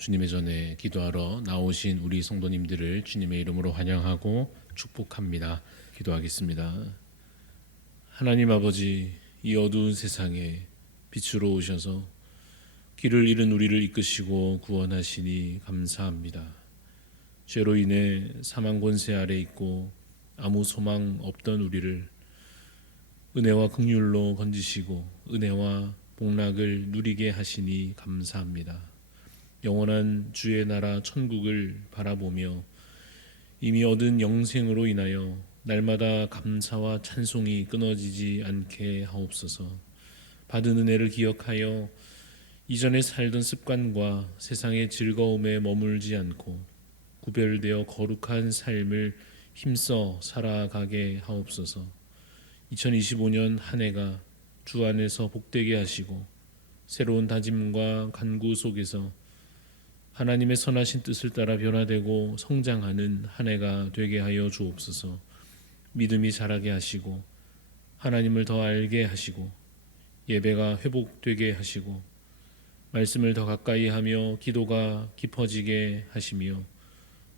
주님의 전에 기도하러 나오신 우리 성도님들을 주님의 이름으로 환영하고 축복합니다. 기도하겠습니다. 하나님 아버지, 이 어두운 세상에 빛으로 오셔서 길을 잃은 우리를 이끄시고 구원하시니 감사합니다. 죄로 인해 사망 권세 아래 있고 아무 소망 없던 우리를 은혜와 긍휼로 건지시고 은혜와 복락을 누리게 하시니 감사합니다. 영원한 주의 나라 천국을 바라보며 이미 얻은 영생으로 인하여 날마다 감사와 찬송이 끊어지지 않게 하옵소서. 받은 은혜를 기억하여 이전에 살던 습관과 세상의 즐거움에 머물지 않고 구별되어 거룩한 삶을 힘써 살아가게 하옵소서. 2025년 한 해가 주 안에서 복되게 하시고 새로운 다짐과 간구 속에서 하나님의 선하신 뜻을 따라 변화되고 성장하는 한 해가 되게 하여 주옵소서. 믿음이 자라게 하시고 하나님을 더 알게 하시고 예배가 회복되게 하시고 말씀을 더 가까이 하며 기도가 깊어지게 하시며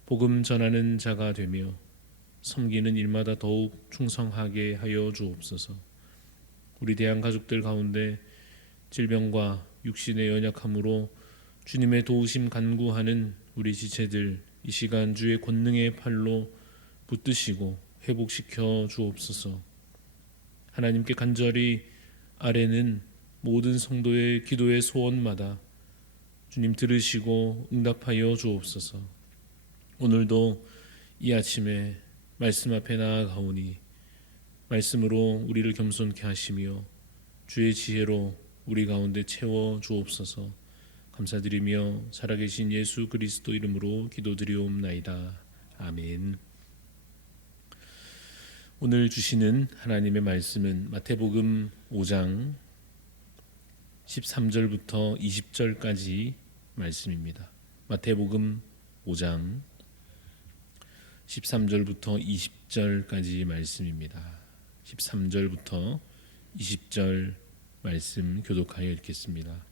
복음 전하는 자가 되며 섬기는 일마다 더욱 충성하게 하여 주옵소서. 우리 대한 가족들 가운데 질병과 육신의 연약함으로 주님의 도우심 간구하는 우리 지체들 이 시간 주의 권능의 팔로 붙드시고 회복시켜 주옵소서. 하나님께 간절히 아래는 모든 성도의 기도의 소원마다 주님 들으시고 응답하여 주옵소서. 오늘도 이 아침에 말씀 앞에 나아가오니 말씀으로 우리를 겸손케 하시며 주의 지혜로 우리 가운데 채워 주옵소서. 감사드리며 살아계신 예수 그리스도 이름으로 기도드리옵나이다. 아멘. 오늘 주시는 하나님의 말씀은 마태복음 5장 13절부터 20절까지 말씀입니다. 마태복음 5장 13절부터 20절까지 말씀입니다. 13절부터 20절 말씀 교독하여 읽겠습니다.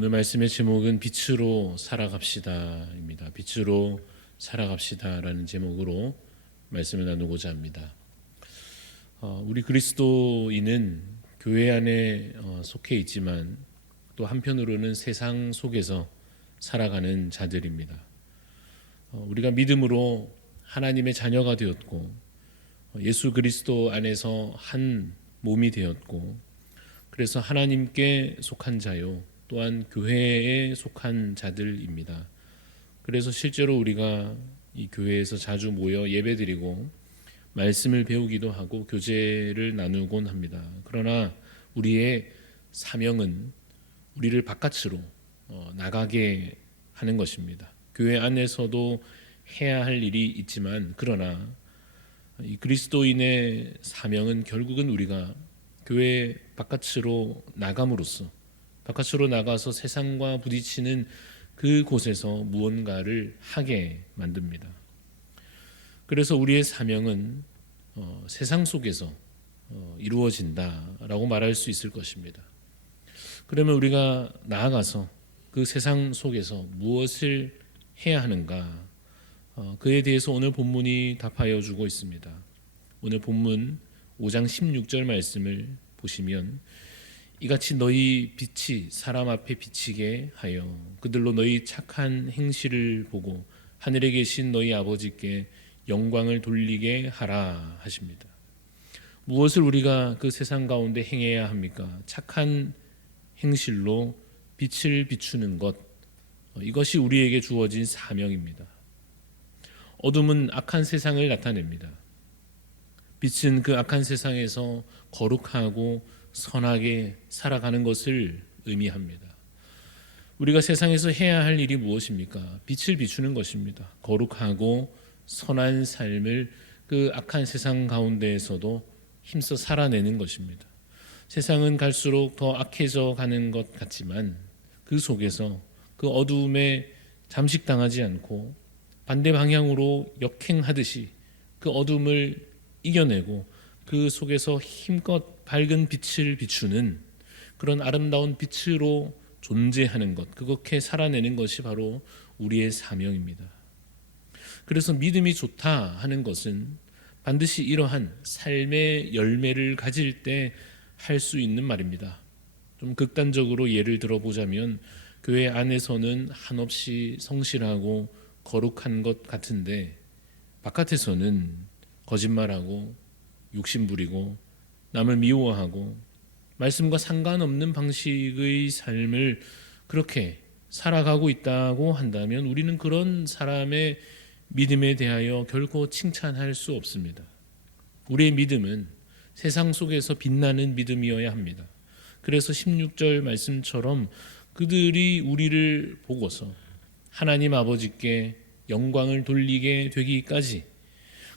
오늘 말씀의 제목은 빛으로 살아갑시다입니다. 빛으로 살아갑시다라는 제목으로 말씀을 나누고자 합니다. 어, 우리 그리스도인은 교회 안에 어, 속해 있지만 또 한편으로는 세상 속에서 살아가는 자들입니다. 어, 우리가 믿음으로 하나님의 자녀가 되었고 예수 그리스도 안에서 한 몸이 되었고 그래서 하나님께 속한 자요 또한 교회에 속한 자들입니다. 그래서 실제로 우리가 이 교회에서 자주 모여 예배드리고 말씀을 배우기도 하고 교제를 나누곤 합니다. 그러나 우리의 사명은 우리를 바깥으로 어, 나가게 하는 것입니다. 교회 안에서도 해야 할 일이 있지만 그러나 이 그리스도인의 사명은 결국은 우리가 교회 바깥으로 나감으로써 바깥으로 나가서 세상과 부딪히는 그 곳에서 무언가를 하게 만듭니다. 그래서 우리의 사명은 어, 세상 속에서 어, 이루어진다라고 말할 수 있을 것입니다. 그러면 우리가 나아가서 그 세상 속에서 무엇을 해야 하는가? 어, 그에 대해서 오늘 본문이 답하여 주고 있습니다. 오늘 본문 5장 16절 말씀을 보시면 이같이 너희 빛이 사람 앞에 비치게 하여 그들로 너희 착한 행실을 보고 하늘에 계신 너희 아버지께 영광을 돌리게 하라 하십니다. 무엇을 우리가 그 세상 가운데 행해야 합니까? 착한 행실로 빛을 비추는 것 어, 이것이 우리에게 주어진 사명입니다. 어둠은 악한 세상을 나타냅니다. 빛은 그 악한 세상에서 거룩하고 선하게 살아가는 것을 의미합니다. 우리가 세상에서 해야 할 일이 무엇입니까? 빛을 비추는 것입니다. 거룩하고 선한 삶을 그 악한 세상 가운데에서도 힘써 살아내는 것입니다. 세상은 갈수록 더 악해져 가는 것 같지만 그 속에서 그 어두움에 잠식당하지 않고 반대 방향으로 역행하듯이 그 어둠을 이겨내고 그 속에서 힘껏 밝은 빛을 비추는 그런 아름다운 빛으로 존재하는 것, 그렇게 살아내는 것이 바로 우리의 사명입니다. 그래서 믿음이 좋다 하는 것은 반드시 이러한 삶의 열매를 가질 때 할 수 있는 말입니다. 좀 극단적으로 예를 들어보자면 교회 안에서는 한없이 성실하고 거룩한 것 같은데 바깥에서는 거짓말하고 욕심 부리고 남을 미워하고 말씀과 상관없는 방식의 삶을 그렇게 살아가고 있다고 한다면 우리는 그런 사람의 믿음에 대하여 결코 칭찬할 수 없습니다. 우리의 믿음은 세상 속에서 빛나는 믿음이어야 합니다. 그래서 16절 말씀처럼 그들이 우리를 보고서 하나님 아버지께 영광을 돌리게 되기까지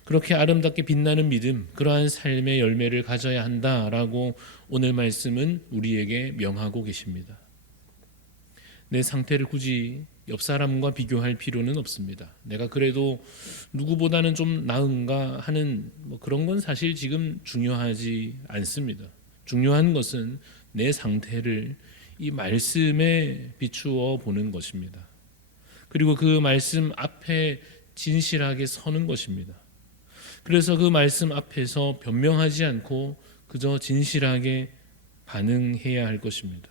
그렇게 아름답게 빛나는 믿음, 그러한 삶의 열매를 가져야 한다라고 오늘 말씀은 우리에게 명하고 계십니다. 내 상태를 굳이 옆 사람과 비교할 필요는 없습니다. 내가 그래도 누구보다는 좀 나은가 하는 뭐 그런 건 사실 지금 중요하지 않습니다. 중요한 것은 내 상태를 이 말씀에 비추어 보는 것입니다. 그리고 그 말씀 앞에 진실하게 서는 것입니다. 그래서 그 말씀 앞에서 변명하지 않고 그저 진실하게 반응해야 할 것입니다.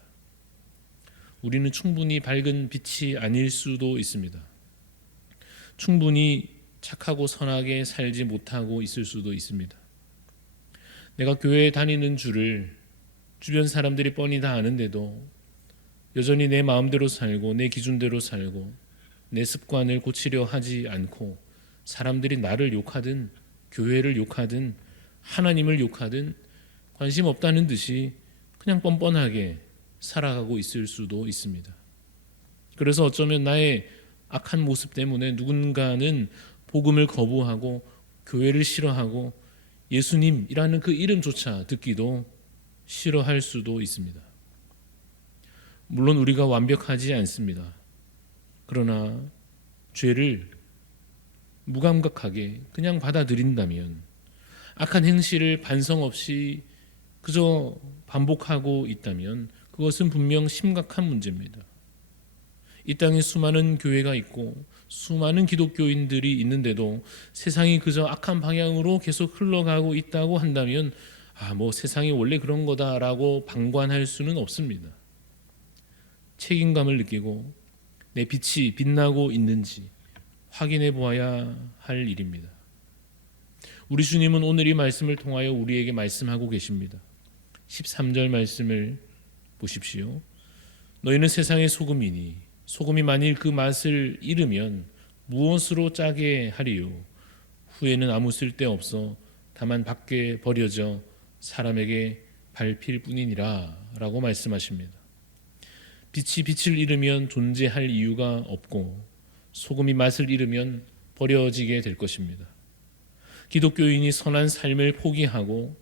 우리는 충분히 밝은 빛이 아닐 수도 있습니다. 충분히 착하고 선하게 살지 못하고 있을 수도 있습니다. 내가 교회에 다니는 줄을 주변 사람들이 뻔히 다 아는데도 여전히 내 마음대로 살고 내 기준대로 살고 내 습관을 고치려 하지 않고 사람들이 나를 욕하든 교회를 욕하든 하나님을 욕하든 관심 없다는 듯이 그냥 뻔뻔하게 살아가고 있을 수도 있습니다. 그래서 어쩌면 나의 악한 모습 때문에 누군가는 복음을 거부하고 교회를 싫어하고 예수님이라는 그 이름조차 듣기도 싫어할 수도 있습니다. 물론 우리가 완벽하지 않습니다. 그러나 죄를 무감각하게 그냥 받아들인다면 악한 행실을 반성 없이 그저 반복하고 있다면 그것은 분명 심각한 문제입니다. 이 땅에 수많은 교회가 있고 수많은 기독교인들이 있는데도 세상이 그저 악한 방향으로 계속 흘러가고 있다고 한다면 아, 뭐 세상이 원래 그런 거다라고 방관할 수는 없습니다. 책임감을 느끼고 내 빛이 빛나고 있는지 확인해 보아야 할 일입니다. 우리 주님은 오늘 이 말씀을 통하여 우리에게 말씀하고 계십니다. 13절 말씀을 보십시오. 너희는 세상의 소금이니 소금이 만일 그 맛을 잃으면 무엇으로 짜게 하리요? 후에는 아무 쓸데 없어 다만 밖에 버려져 사람에게 밟힐 뿐이니라라고 말씀하십니다. 빛이 빛을 잃으면 존재할 이유가 없고 소금이 맛을 잃으면 버려지게 될 것입니다. 기독교인이 선한 삶을 포기하고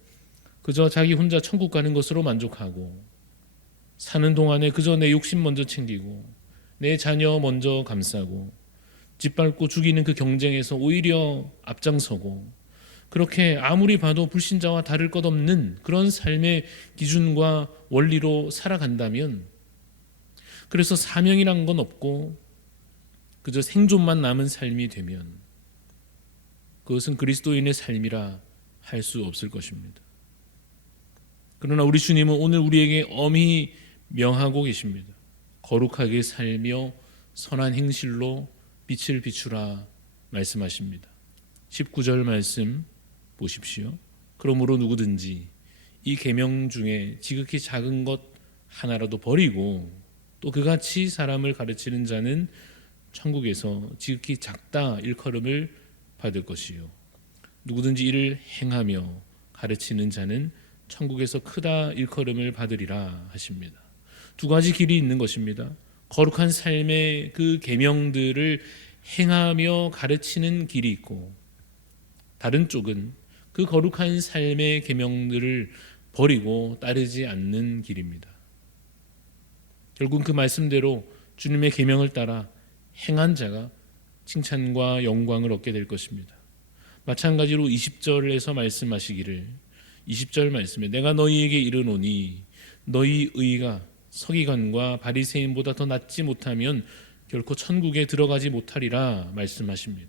그저 자기 혼자 천국 가는 것으로 만족하고 사는 동안에 그저 내 욕심 먼저 챙기고 내 자녀 먼저 감싸고 짓밟고 죽이는 그 경쟁에서 오히려 앞장서고 그렇게 아무리 봐도 불신자와 다를 것 없는 그런 삶의 기준과 원리로 살아간다면 그래서 사명이란 건 없고 그저 생존만 남은 삶이 되면 그것은 그리스도인의 삶이라 할 수 없을 것입니다. 그러나 우리 주님은 오늘 우리에게 엄히 명하고 계십니다. 거룩하게 살며 선한 행실로 빛을 비추라 말씀하십니다. 19절 말씀 보십시오. 그러므로 누구든지 이 계명 중에 지극히 작은 것 하나라도 버리고 또 그같이 사람을 가르치는 자는 천국에서 지극히 작다 일컬음을 받을 것이요 누구든지 이를 행하며 가르치는 자는 천국에서 크다 일컬음을 받으리라 하십니다. 두 가지 길이 있는 것입니다. 거룩한 삶의 그 계명들을 행하며 가르치는 길이 있고 다른 쪽은 그 거룩한 삶의 계명들을 버리고 따르지 않는 길입니다. 결국 그 말씀대로 주님의 계명을 따라 행한 자가 칭찬과 영광을 얻게 될 것입니다. 마찬가지로 20절에서 말씀하시기를 20절 말씀에 내가 너희에게 이르노니 너희 의가 서기관과 바리새인보다 더 낫지 못하면 결코 천국에 들어가지 못하리라 말씀하십니다.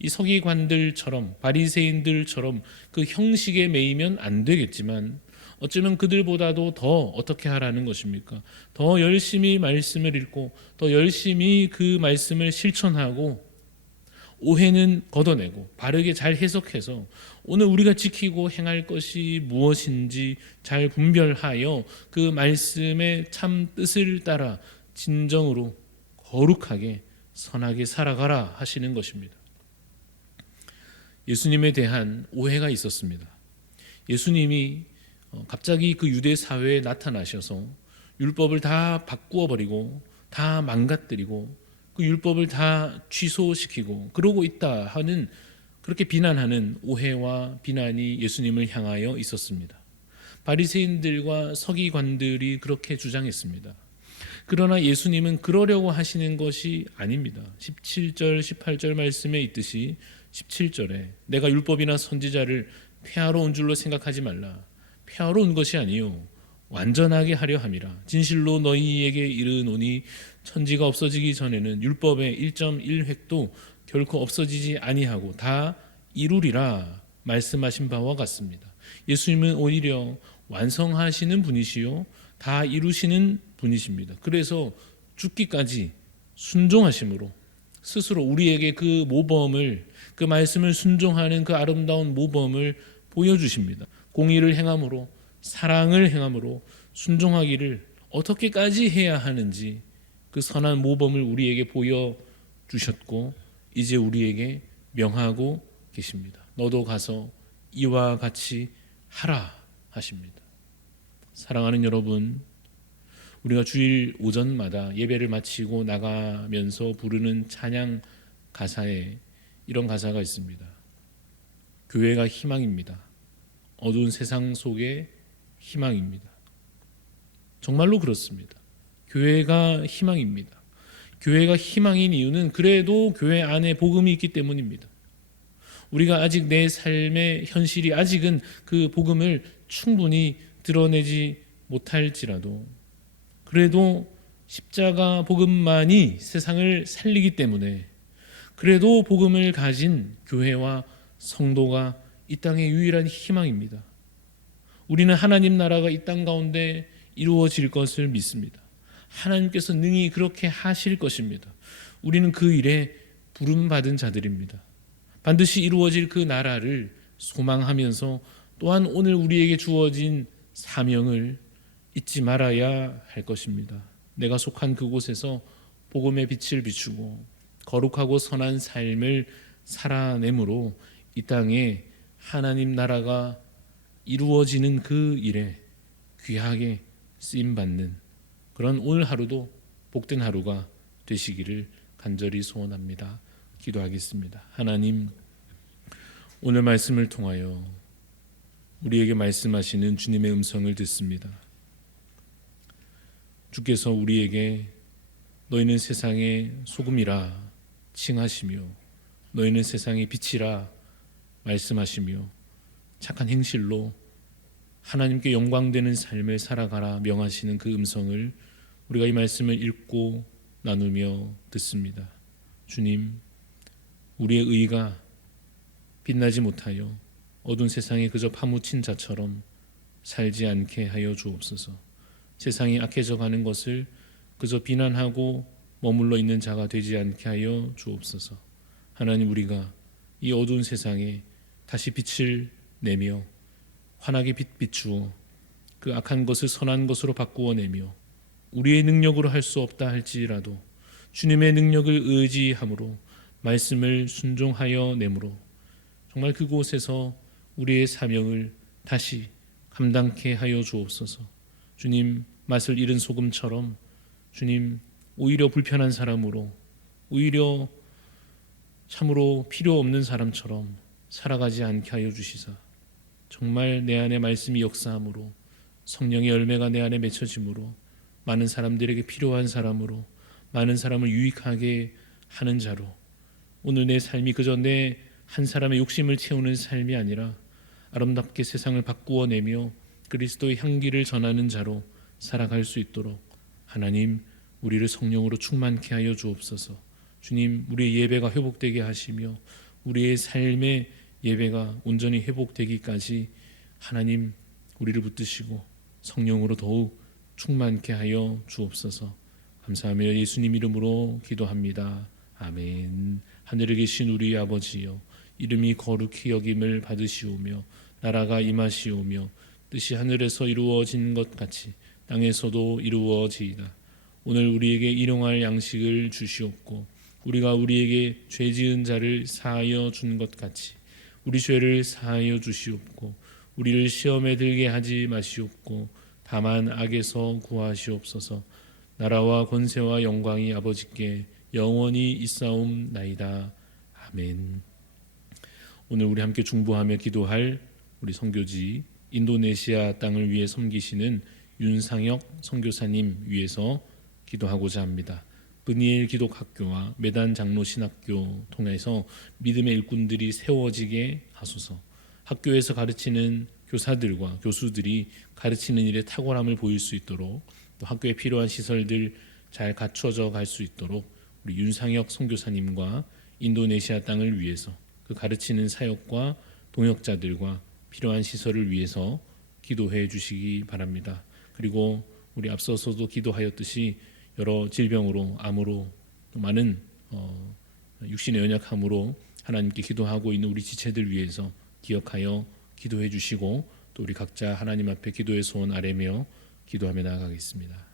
이 서기관들처럼 바리새인들처럼 그 형식에 매이면 안 되겠지만 어쩌면 그들보다도 더 어떻게 하라는 것입니까? 더 열심히 말씀을 읽고 더 열심히 그 말씀을 실천하고 오해는 걷어내고 바르게 잘 해석해서 오늘 우리가 지키고 행할 것이 무엇인지 잘 분별하여 그 말씀의 참 뜻을 따라 진정으로 거룩하게 선하게 살아가라 하시는 것입니다. 예수님에 대한 오해가 있었습니다. 예수님이 어, 갑자기 그 유대 사회에 나타나셔서 율법을 다 바꾸어 버리고 다 망가뜨리고 그 율법을 다 취소시키고 그러고 있다 하는 그렇게 비난하는 오해와 비난이 예수님을 향하여 있었습니다. 바리새인들과 서기관들이 그렇게 주장했습니다. 그러나 예수님은 그러려고 하시는 것이 아닙니다. 17절 18절 말씀에 있듯이 17절에 내가 율법이나 선지자를 폐하러 온 줄로 생각하지 말라. 폐하러 온 것이 아니요 완전하게 하려 함이라. 진실로 너희에게 이르노니 천지가 없어지기 전에는 율법의 1.1획도 결코 없어지지 아니하고 다 이루리라 말씀하신 바와 같습니다. 예수님은 오히려 완성하시는 분이시요 다 이루시는 분이십니다. 그래서 죽기까지 순종하심으로 스스로 우리에게 그 모범을 그 말씀을 순종하는 그 아름다운 모범을 보여주십니다. 공의를 행함으로 사랑을 행함으로 순종하기를 어떻게까지 해야 하는지 그 선한 모범을 우리에게 보여 주셨고 이제 우리에게 명하고 계십니다. 너도 가서 이와 같이 하라 하십니다. 사랑하는 여러분, 우리가 주일 오전마다 예배를 마치고 나가면서 부르는 찬양 가사에 이런 가사가 있습니다. 교회가 희망입니다. 어두운 세상 속에 희망입니다. 정말로 그렇습니다. 교회가 희망입니다. 교회가 희망인 이유는 그래도 교회 안에 복음이 있기 때문입니다. 우리가 아직 내 삶의 현실이 아직은 그 복음을 충분히 드러내지 못할지라도 그래도 십자가 복음만이 세상을 살리기 때문에 그래도 복음을 가진 교회와 성도가 이 땅의 유일한 희망입니다. 우리는 하나님 나라가 이 땅 가운데 이루어질 것을 믿습니다. 하나님께서 능히 그렇게 하실 것입니다. 우리는 그 일에 부름받은 자들입니다. 반드시 이루어질 그 나라를 소망하면서 또한 오늘 우리에게 주어진 사명을 잊지 말아야 할 것입니다. 내가 속한 그곳에서 복음의 빛을 비추고 거룩하고 선한 삶을 살아내므로 이 땅에 하나님 나라가 이루어지는 그 일에 귀하게 쓰임 받는 그런 오늘 하루도 복된 하루가 되시기를 간절히 소원합니다. 기도하겠습니다. 하나님 오늘 말씀을 통하여 우리에게 말씀하시는 주님의 음성을 듣습니다. 주께서 우리에게 너희는 세상의 소금이라 칭하시며 너희는 세상의 빛이라 말씀하시며 착한 행실로 하나님께 영광되는 삶을 살아가라 명하시는 그 음성을 우리가 이 말씀을 읽고 나누며 듣습니다. 주님, 우리의 의가 빛나지 못하여 어두운 세상에 그저 파묻힌 자처럼 살지 않게 하여 주옵소서. 세상이 악해져 가는 것을 그저 비난하고 머물러 있는 자가 되지 않게 하여 주옵소서. 하나님 우리가 이 어두운 세상에 다시 빛을 내며 환하게 빛 비추어 그 악한 것을 선한 것으로 바꾸어 내며 우리의 능력으로 할 수 없다 할지라도 주님의 능력을 의지함으로 말씀을 순종하여 내므로 정말 그곳에서 우리의 사명을 다시 감당케 하여 주옵소서. 주님 맛을 잃은 소금처럼 주님 오히려 불편한 사람으로 오히려 참으로 필요 없는 사람처럼 살아가지 않게 하여 주시사 정말 내 안에 말씀이 역사함으로 성령의 열매가 내 안에 맺혀짐으로 많은 사람들에게 필요한 사람으로 많은 사람을 유익하게 하는 자로 오늘 내 삶이 그저 내 한 사람의 욕심을 채우는 삶이 아니라 아름답게 세상을 바꾸어 내며 그리스도의 향기를 전하는 자로 살아갈 수 있도록 하나님 우리를 성령으로 충만케 하여 주옵소서. 주님 우리의 예배가 회복되게 하시며 우리의 삶의 예배가 온전히 회복되기까지 하나님 우리를 붙드시고 성령으로 더욱 충만케 하여 주옵소서. 감사하며 예수님 이름으로 기도합니다. 아멘. 하늘에 계신 우리 아버지여 이름이 거룩히 여김을 받으시오며 나라가 임하시오며 뜻이 하늘에서 이루어진 것 같이 땅에서도 이루어지이다. 오늘 우리에게 일용할 양식을 주시옵고 우리가 우리에게 죄 지은 자를 사하여 준 것 같이 우리 죄를 사하여 주시옵고 우리를 시험에 들게 하지 마시옵고 다만 악에서 구하시옵소서 나라와 권세와 영광이 아버지께 영원히 있사옵나이다 아멘. 오늘 우리 함께 중보하며 기도할 우리 선교지 인도네시아 땅을 위해 섬기시는 윤상혁 선교사님 위해서 기도하고자 합니다. 브니엘 기독학교와 메단 장로 신학교 통해서 믿음의 일꾼들이 세워지게 하소서. 학교에서 가르치는 교사들과 교수들이 가르치는 일에 탁월함을 보일 수 있도록 또 학교에 필요한 시설들 잘 갖춰져 갈 수 있도록 우리 윤상혁 선교사님과 인도네시아 땅을 위해서 그 가르치는 사역과 동역자들과 필요한 시설을 위해서 기도해 주시기 바랍니다. 그리고 우리 앞서서도 기도하였듯이 여러 질병으로 암으로 또 많은 어, 육신의 연약함으로 하나님께 기도하고 있는 우리 지체들 위해서 기억하여 기도해 주시고 또 우리 각자 하나님 앞에 기도의 소원 아뢰며 기도하며 나아가겠습니다.